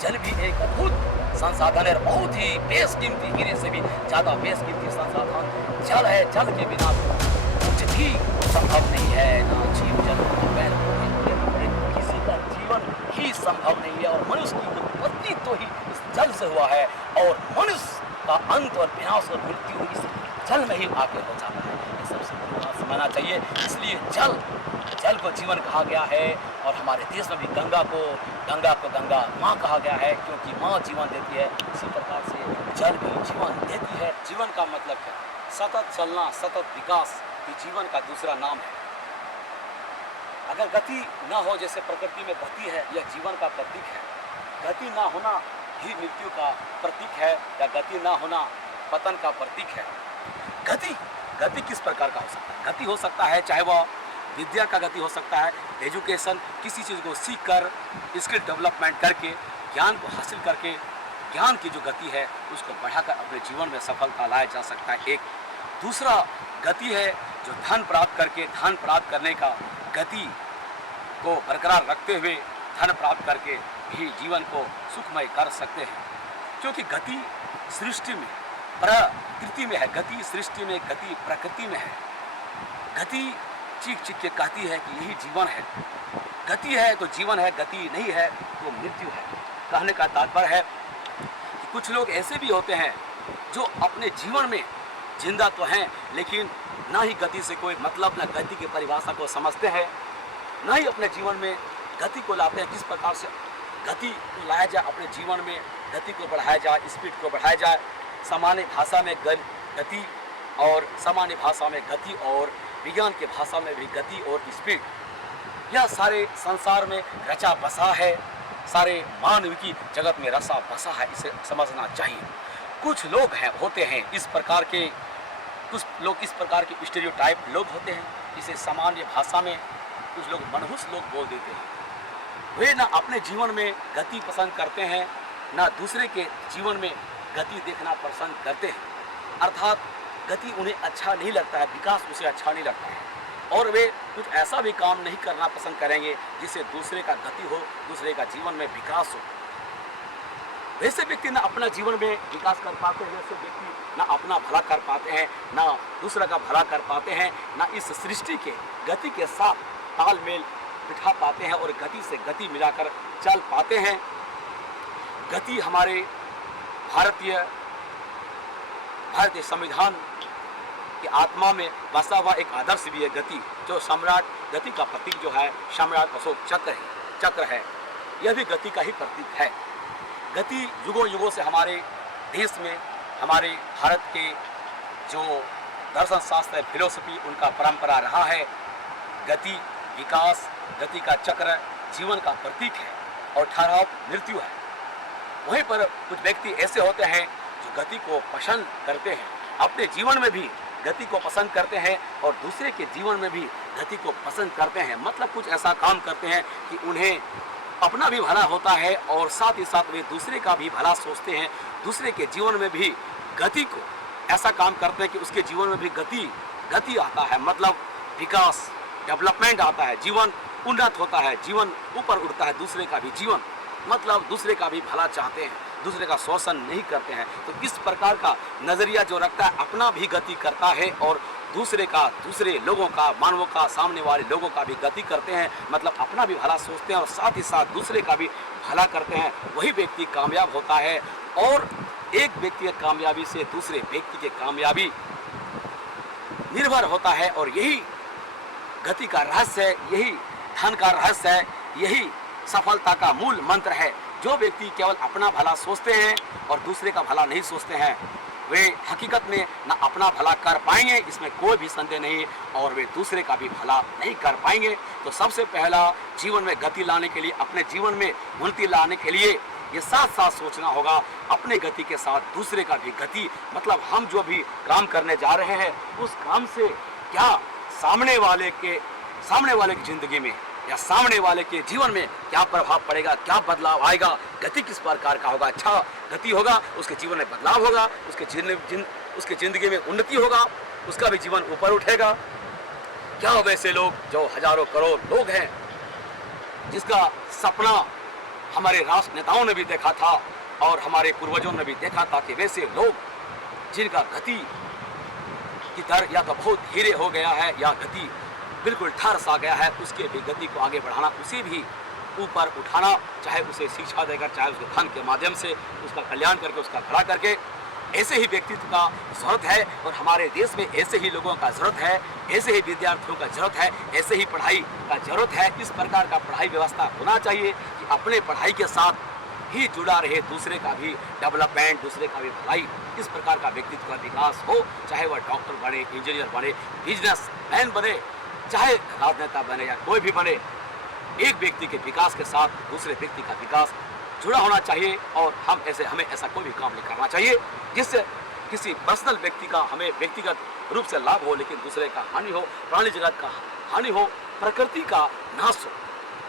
जल भी एक अद्भुत संसाधन है, बहुत ही बेशकीमती, हीरे से भी ज़्यादा बेशकीमती संसाधन जल है। जल के बिना कुछ भी संभव नहीं है, ना जीव जंतु पैर किसी का जीवन ही संभव नहीं है। और मनुष्य की उत्पत्ति तो ही इस जल से हुआ है, और मनुष्य का अंत और विनाश और मृत्यु इस जल में ही आके हो जाता है। ये सबसे बड़ी बात समझना चाहिए। इसलिए जल को जीवन कहा गया है। और हमारे देश में भी गंगा को गंगा माँ कहा गया है, क्योंकि माँ जीवन देती है। इसी प्रकार से जल भी जीवन देती है। जीवन का मतलब है सतत चलना, सतत विकास, ये जीवन का दूसरा नाम है। अगर गति न हो, जैसे प्रकृति में गति है, यह जीवन का प्रतीक है। गति ना होना ही मृत्यु का प्रतीक है, या गति ना होना पतन का प्रतीक है। गति किस प्रकार का हो सकता है? गति हो सकता है, चाहे वह विद्या का गति हो सकता है, एजुकेशन, किसी चीज़ को सीख कर, स्किल डेवलपमेंट करके, ज्ञान को हासिल करके, ज्ञान की जो गति है उसको बढ़ाकर अपने जीवन में सफलता लाया जा सकता है। एक दूसरा गति है जो धन प्राप्त करके, धन प्राप्त करने का गति को बरकरार रखते हुए धन प्राप्त करके भी जीवन को सुखमय कर सकते हैं। क्योंकि गति सृष्टि में, प्रकृति में है। गति सृष्टि में, गति प्रकृति में है। गति चीख चीख के कहती है कि यही जीवन है। गति है तो जीवन है, गति नहीं है तो मृत्यु है। कहने का तात्पर्य है कि कुछ लोग ऐसे भी होते हैं जो अपने जीवन में जिंदा तो हैं, लेकिन ना ही गति से कोई मतलब, ना गति की परिभाषा को समझते हैं, ना ही अपने जीवन में गति को लाते हैं। किस प्रकार से गति को लाया जाए अपने जीवन में, गति को बढ़ाया जाए, स्पीड को बढ़ाया जाए। सामान्य भाषा में गति, और सामान्य भाषा में गति, और विज्ञान की भाषा में भी गति और स्पीड, यह सारे संसार में रचा बसा है। सारे मानव की जगत में रसा बसा है, इसे समझना चाहिए। कुछ लोग होते हैं इस प्रकार के, कुछ लोग इस प्रकार के स्टेरियोटाइप लोग होते हैं, इसे सामान्य भाषा में कुछ लोग मनहूस लोग बोल देते हैं। वे ना अपने जीवन में गति पसंद करते हैं, ना दूसरे के जीवन में गति देखना पसंद करते हैं। अर्थात गति उन्हें अच्छा नहीं लगता है, विकास उसे अच्छा नहीं लगता है, और वे कुछ ऐसा भी काम नहीं करना पसंद करेंगे जिससे दूसरे का गति हो, दूसरे का जीवन में विकास हो। वैसे व्यक्ति ना अपना जीवन में विकास कर पाते हैं, वैसे व्यक्ति ना अपना भला कर पाते हैं, ना दूसरा का भला कर पाते हैं, ना इस सृष्टि के गति के साथ तालमेल बिठा पाते हैं और गति से गति मिलाकर चल पाते हैं। गति हमारे भारतीय संविधान की आत्मा में बसा हुआ एक आदर्श भी है। गति जो सम्राट, गति का प्रतीक जो है सम्राट अशोक चक्र है, यह भी गति का ही प्रतीक है। गति युगों युगों से हमारे देश में, हमारे भारत के जो दर्शन शास्त्र, फिलोसफी, उनका परंपरा रहा है। गति, विकास, गति का चक्र जीवन का प्रतीक है और ठहराव मृत्यु है। वहीं पर कुछ व्यक्ति ऐसे होते हैं जो गति को पसंद करते हैं, अपने जीवन में भी गति को पसंद करते हैं और दूसरे के जीवन में भी गति को पसंद करते हैं। मतलब कुछ ऐसा काम करते हैं कि उन्हें अपना भी भला होता है और साथ ही साथ वे दूसरे का भी भला सोचते हैं। दूसरे के जीवन में भी गति को ऐसा काम करते हैं कि उसके जीवन में भी गति आता है, मतलब विकास, डेवलपमेंट आता है, जीवन उन्नत होता है, जीवन ऊपर उठता है। दूसरे का भी जीवन, मतलब दूसरे का भी भला चाहते हैं, दूसरे का शोषण नहीं करते हैं। तो इस प्रकार का नज़रिया जो रखता है, अपना भी गति करता है और दूसरे का, दूसरे लोगों का, मानवों का, सामने वाले लोगों का भी गति करते हैं, मतलब अपना भी भला सोचते हैं और साथ ही साथ दूसरे का भी भला करते हैं। वही व्यक्ति कामयाब होता है और एक व्यक्ति की कामयाबी से दूसरे व्यक्ति की कामयाबी निर्भर होता है। और यही गति का रहस्य है, यही धन का रहस्य है, यही सफलता का मूल मंत्र है। जो व्यक्ति केवल अपना भला सोचते हैं और दूसरे का भला नहीं सोचते हैं, वे हकीकत में न अपना भला कर पाएंगे, इसमें कोई भी संदेह नहीं, और वे दूसरे का भी भला नहीं कर पाएंगे। तो सबसे पहला जीवन में गति लाने के लिए, अपने जीवन में उन्नति लाने के लिए ये साथ साथ सोचना होगा, अपने गति के साथ दूसरे का भी गति, मतलब हम जो भी काम करने जा रहे हैं उस काम से क्या सामने वाले की जिंदगी में या सामने वाले के जीवन में क्या प्रभाव पड़ेगा, क्या बदलाव आएगा, गति किस प्रकार का होगा। अच्छा गति होगा, उसके जीवन में बदलाव होगा, उसके जिंदगी में उन्नति होगा, उसका भी जीवन ऊपर उठेगा। क्या वैसे लोग जो हजारों करोड़ लोग हैं जिसका सपना हमारे राष्ट्र नेताओं ने भी देखा था और हमारे पूर्वजों ने भी देखा था कि वैसे लोग जिनका गति की दर या तो बहुत धीरे हो गया है या गति बिल्कुल ठहर सा गया है, उसके भी गति को आगे बढ़ाना, उसे भी ऊपर उठाना, चाहे उसे शिक्षा देकर, चाहे उसके धन के माध्यम से उसका कल्याण करके, उसका खड़ा करके, ऐसे ही व्यक्तित्व का जरूरत है। और हमारे देश में ऐसे ही लोगों का जरूरत है, ऐसे ही विद्यार्थियों का जरूरत है, ऐसे ही पढ़ाई का जरूरत है। इस प्रकार का पढ़ाई व्यवस्था होना चाहिए कि अपने पढ़ाई के साथ ही जुड़ा रहे, दूसरे का भी डेवलपमेंट, दूसरे का भी भलाई, इस प्रकार का व्यक्तित्व का विकास हो, चाहे वह डॉक्टर बने, इंजीनियर बने, बिजनेसमैन बने, चाहे राजनेता बने या कोई भी बने। एक व्यक्ति के विकास के साथ दूसरे व्यक्ति का विकास जुड़ा होना चाहिए और हमें ऐसा कोई भी काम नहीं करना चाहिए जिससे किसी पर्सनल व्यक्ति का हमें व्यक्तिगत रूप से लाभ हो लेकिन दूसरे का हानि हो, प्राणी जगत का हानि हो, प्रकृति का नाश हो।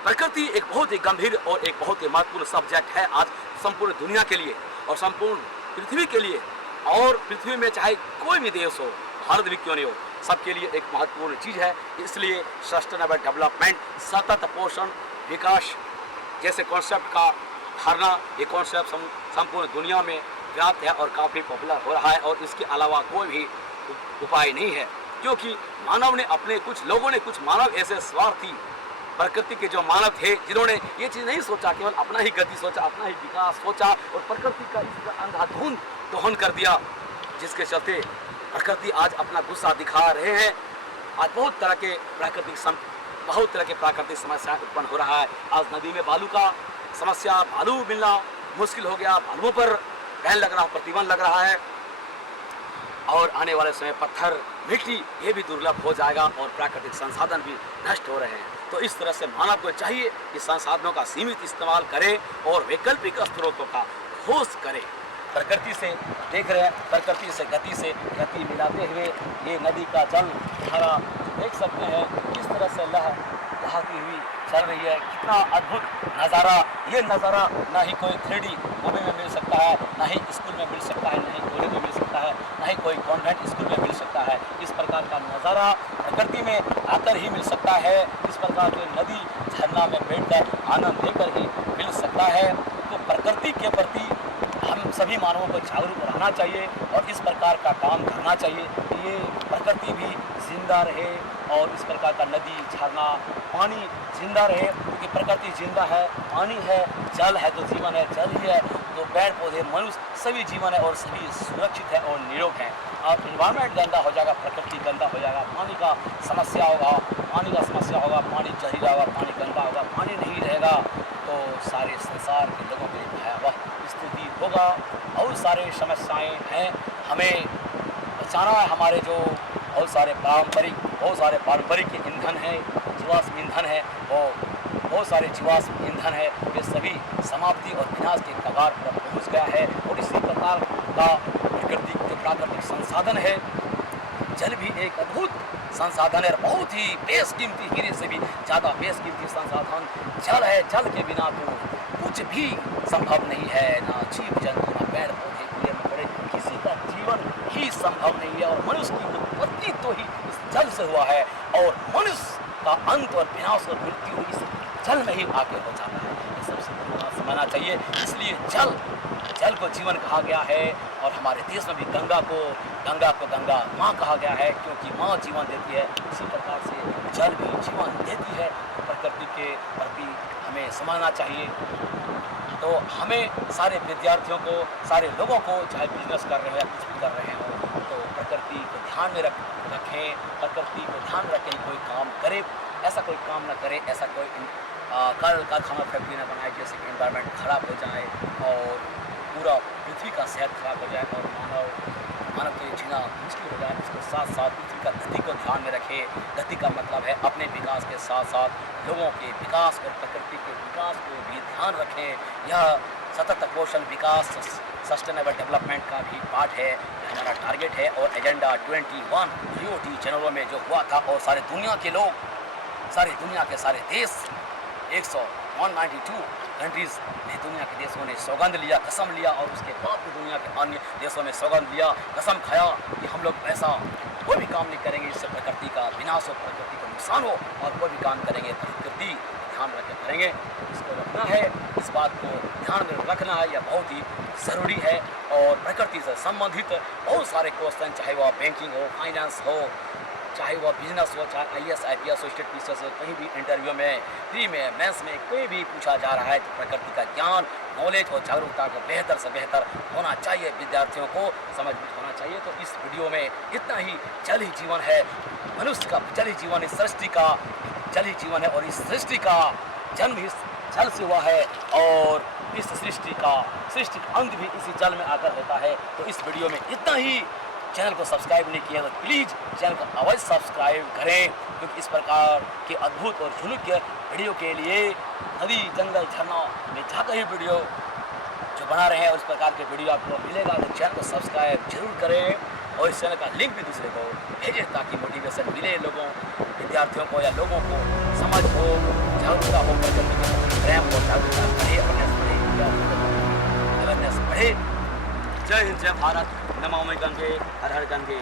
प्रकृति एक बहुत ही गंभीर और एक बहुत ही महत्वपूर्ण सब्जेक्ट है आज संपूर्ण दुनिया के लिए और संपूर्ण पृथ्वी के लिए। और पृथ्वी में चाहे कोई भी देश हो, भारत भी क्यों नहीं हो, सबके लिए एक महत्वपूर्ण चीज़ है। इसलिए सस्टेनेबल डेवलपमेंट, सतत पोषण विकास जैसे कॉन्सेप्ट का धारणा, ये कॉन्सेप्ट संपूर्ण दुनिया में व्याप्त है और काफ़ी पॉपुलर हो रहा है और इसके अलावा कोई भी उपाय नहीं है, क्योंकि मानव ने अपने कुछ लोगों ने, कुछ मानव ऐसे स्वार्थी प्रकृति के जो मानव थे जिन्होंने ये चीज़ नहीं सोचा, केवल अपना ही गति सोचा, अपना ही विकास सोचा और प्रकृति का इसका अंधाधुंध दोहन कर दिया, जिसके चलते प्रकृति आज अपना गुस्सा दिखा रहे हैं। आज बहुत तरह के प्राकृतिक समस्याएं उत्पन्न हो रहा है। आज नदी में बालू का समस्या, बालू मिलना मुश्किल हो गया, बालुओं पर बैन लग रहा, प्रतिबंध लग रहा है और आने वाले समय पत्थर, मिट्टी ये भी दुर्लभ हो जाएगा और प्राकृतिक संसाधन भी नष्ट हो रहे हैं। तो इस तरह से मानव को चाहिए कि संसाधनों का सीमित इस्तेमाल करे और वैकल्पिक स्रोतों का खोज करे। प्रकृति से देख रहे हैं, प्रकृति से गति मिलाते हुए ये नदी का जल धारा देख सकते हैं किस तरह से लहराती हुई चल रही है। कितना अद्भुत नज़ारा, ये नज़ारा ना ही कोई 3D मूवी में मिल सकता है, ना ही स्कूल में मिल सकता है, ना ही कॉलेज में मिल सकता है, ना ही कोई कॉन्वेंट स्कूल में मिल सकता है। इस प्रकार का नज़ारा प्रकृति में आकर ही मिल सकता है। इस प्रकार के नदी झरना में बैठकर आनंद लेकर ही मिल सकता है। तो प्रकृति के प्रति हम सभी मानवों को जागरूक रहना चाहिए और इस प्रकार का काम करना चाहिए कि ये प्रकृति भी जिंदा रहे और इस प्रकार का नदी, झरना, पानी जिंदा रहे, क्योंकि प्रकृति जिंदा है, पानी है, जल है तो जीवन है, जल ही है तो पेड़ पौधे, मनुष्य सभी जीवन है और सभी सुरक्षित है और निरोग है। अब इन्वायरमेंट गंदा हो जाएगा, प्रकृति गंदा हो जाएगा, पानी का समस्या होगा, पानी जहरीला होगा, पानी गंदा होगा, पानी नहीं रहेगा तो सारे संसार के लोगों के लिए भयावह स्थिति होगा। बहुत सारे समस्याएं हैं, हमें बचाना है। हमारे जो बहुत सारे पारंपरिक ईंधन है, जीवाश्म ईंधन है, वो बहुत सारे जीवाश्म ईंधन है, ये सभी समाप्ति और विनाश के कगार पर पहुंच गया है। और इसी प्रकार का प्राकृतिक संसाधन है। जल भी एक अद्भुत संसाधन है, बहुत ही बेशकीमती, हीरे से भी ज़्यादा बेशकीमती संसाधन जल है। जल के बिना तो कुछ भी संभव नहीं है, ना जीव जंतु, ना पेड़ पौधे, कीड़े मकोड़े, किसी का जीवन ही संभव नहीं है। और मनुष्य की उत्पत्ति तो ही इस जल से हुआ है और मनुष्य का अंत और विनाश और मृत्यु इस जल में ही आके हो जाता है। ये सबसे बड़ी बात समझना चाहिए। इसलिए जल को जीवन कहा गया है और हमारे देश में भी गंगा को गंगा माँ कहा गया है, क्योंकि माँ जीवन देती है। इसी प्रकार से जल भी जीवन देती है। प्रकृति के प्रति हमें समझना चाहिए। तो हमें सारे विद्यार्थियों को, सारे लोगों को, चाहे बिजनेस कर रहे हैं या कुछ भी कर रहे हो, तो प्रकृति को ध्यान में रखें, प्रकृति को ध्यान रखें, कोई काम करे, ऐसा कोई काम ना करे, ऐसा कोई कारखाना फैक्ट्री ना बनाए जिससे कि एनवायरनमेंट खराब हो जाए और पूरा पृथ्वी का सेहत खराब हो जाए और मानव के लिए जीना मुश्किल हो जाए। इसके साथ साथ पृथ्वी का गति को ध्यान में रखें। गति का मतलब है अपने विकास के साथ साथ लोगों के विकास और प्रकृति के विकास को भी ध्यान रखें। यह सतत पोषण विकास, सस्टेनेबल डेवलपमेंट का भी पार्ट है, हमारा टारगेट है। और एजेंडा 21 रियो डी जेनेरो में जो हुआ था और सारे दुनिया के लोग, सारी दुनिया के सारे देश, 192 कंट्रीज़ ने, दुनिया के देशों ने सौगंध लिया, कसम लिया और उसके बाद भी दुनिया के अन्य देशों ने सौगंध लिया, कसम खाया कि हम लोग ऐसा कोई भी काम नहीं करेंगे जिससे प्रकृति का विनाश हो, प्रकृति को नुकसान हो, और कोई भी काम करेंगे प्रकृति काम करेंगे, इसको रखना है, इस बात को ध्यान में रखना है, यह बहुत ही ज़रूरी है। और प्रकृति से संबंधित बहुत सारे क्वेश्चन, चाहे वह बैंकिंग हो, फाइनेंस हो, चाहे वह बिजनेस हो, चाहे IAS IPS हो, स्टेट पीसीएस हो, कहीं भी इंटरव्यू में, प्री में, मेंस में कोई भी पूछा जा रहा है तो प्रकृति का ज्ञान, नॉलेज और जागरूकता को बेहतर से बेहतर होना चाहिए, विद्यार्थियों को समझ में होना चाहिए। तो इस वीडियो में इतना ही। जल ही जीवन है, मनुष्य का जल ही जीवन, इस सृष्टि का जल ही जीवन है और इस सृष्टि का जन्म ही जल से हुआ है और इस सृष्टि का अंत भी इसी जल में आकर होता है। तो इस वीडियो में इतना ही। चैनल को सब्सक्राइब नहीं किया तो प्लीज़ चैनल को अवश्य सब्सक्राइब करें, क्योंकि इस प्रकार के अद्भुत और झुनुक वीडियो के लिए नदी, जंगल, झरना में जाकर ही वीडियो जो बना रहे हैं उस प्रकार के वीडियो आपको मिलेगा। तो चैनल को सब्सक्राइब जरूर करें और इस चैनल का लिंक भी दूसरे को भेजें ताकि मोटिवेशन मिले लोगों, विद्यार्थियों को या लोगों को समझ हो, जागरूकता हो, प्रकृति के प्रति प्रेम और जागरूकता बढ़े, अवेयरनेस बढ़े। जय हिंद, जय भारत, नमामि गंगे, हर हर गंगे।